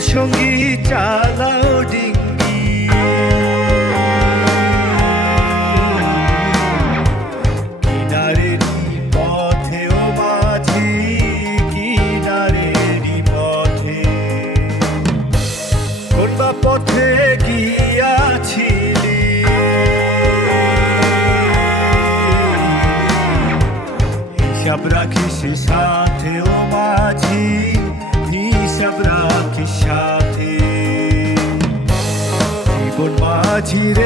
সঙ্গী চালাও ডিঙ্গি। কিনারেরই পথে ও মাঝি কিনারেরই পথে। কোনবা পথে হিসাব রাখিস সা decir